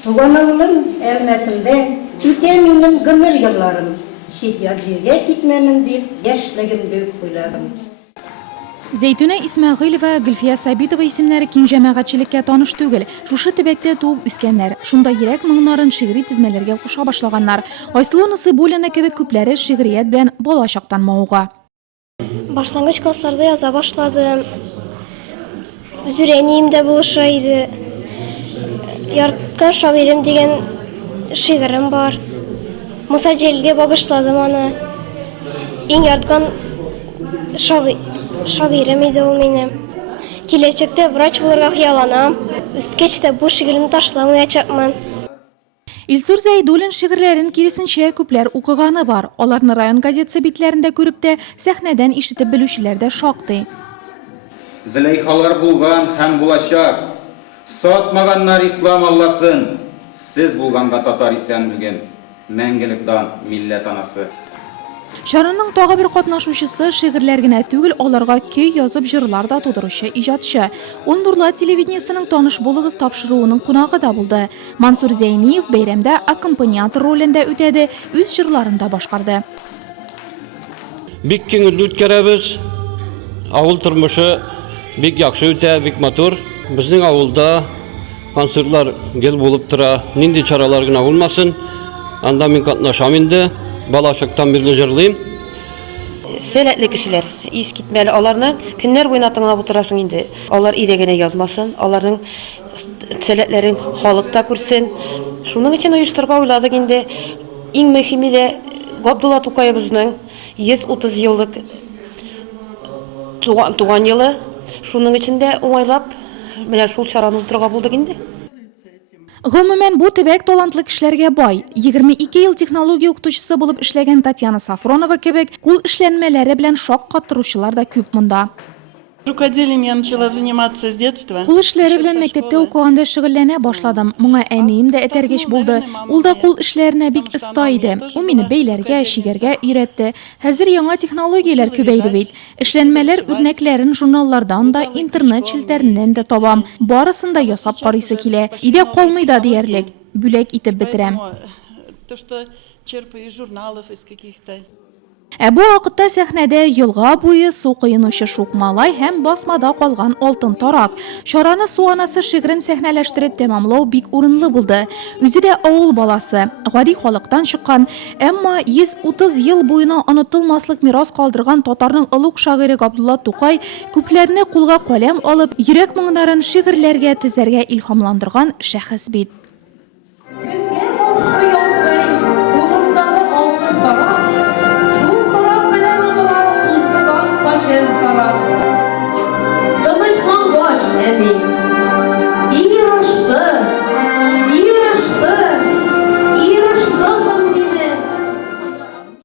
Туган авылым әрмәтімде үте минем гомер елларым. Шетя җиргә китмәмен дип, яшьлегемдә уйладым. Зәйтүнә Исмәгыйлова, Гөлфия Сабитова исемнәре киң җәмәгатьчелеккә таныш түгел. Шушы төбәктә туып үскәннәр. Шунда йөрәк моңнарын шигъри тизмәләргә куша башлаганнар. Айсылу Насыйбуллина кебек күпләре шигърият белән балачактан мавыга. Башлангыч классларда яза башладым. Зүрәниемдә булыша иде. Ярткан шагыйрем дигән шигырем бар. Муса Җәлилгә багышладым аны. Иң ярткан шагыйрем иде ул минем. Киләчәктә врач булырга хыялланам. Үскәч тә бу шигыремне ташламаячакмын. Илсур Зәйдуллин шигырьләрен киресенчә күпләр укыганы бар. Аларны район газетасы битләрендә күреп тә, сәхнәдән ишетеп белүчеләр дә шактый. Зөләйхалар булган һәм булачак. Сатмаганнар ислам алласын. Сез булганга татар исән бүген. Мәңгелек дан милләт анасы. Шараның тагы бер катнашучысы шигырьләр генә түгел, аларга көй язып җырлар да тудыручы иҗатчы. Ул Нурлат телевидениесенең таныш булыгыз тапшыруының кунагы да булды. Мансур Зәйниев бәйрәмдә аккомпаниатор ролендә үтәде, үз җырларын да башкарды. Бик күңелле үткәрәбез. Авыл тормышы бик яхшы үтә, бик матур. Безнең авылда концертлар гел булып тора. Нинди чаралар гына булмасын. Анда мин катнашам инде. Балачактан бирле җырлыйм. Сәләтле кешеләр, ис китмәле, аларны көннәр буена тыңлап утырасың инде. Алар ирегенә язмасын, аларның сәләтләрен халыкта күрсен. Шуның өчен оештырга уйладык инде. Иң мөһиме дә Габдулла Тукайыбызның 130 еллык туган елы. Шуның өчен дә уңайлап менә шул чараны уздырырга булдык инде. Гомумән бу төбәк талантлы кешеләргә бай. 22 ел технология укытучысы булып эшләгән Татьяна Сафронова кебек кул эшләнмәләре белән шаккаттыручылар да күп монда. Рукоделием я начала заниматься с детства. Кул эшләре белән мәктәптә укыганда шөгыльләнә башладым. Моңа әнием дә этәргеч булды. Ул да кул эшләренә бик оста иде. Ул мине бәйләргә, шигәргә өйрәтте. Хәзер яңа технологияләр күбәйде бит. Эшләнмәләр үрнәкләрен журналлардан да, интернет челтәреннән дә табам. Барысын да ясап карыйсы килә. Идә калмый да диярлек. Бүләк итеп бетерәм. То, что черпаю из журналов, из каких-то. Бу вакытта сәхнәдә елга буе су коенучы шук малай һәм басмада калган алтын тарак. Чараны су анасы шигырен сәхнәләштереп тәмамлау бик урынлы булды. Үзе дә авыл баласы, гади халыктан чыккан, әмма 130 ел буена онытылмаслык мирас калдырган татарның олуг шагыйре Габдулла Тукай күпләрне кулга каләм алып, йөрәк моңнарын шигырьләргә төзәргә илһамландырган шәхес бит.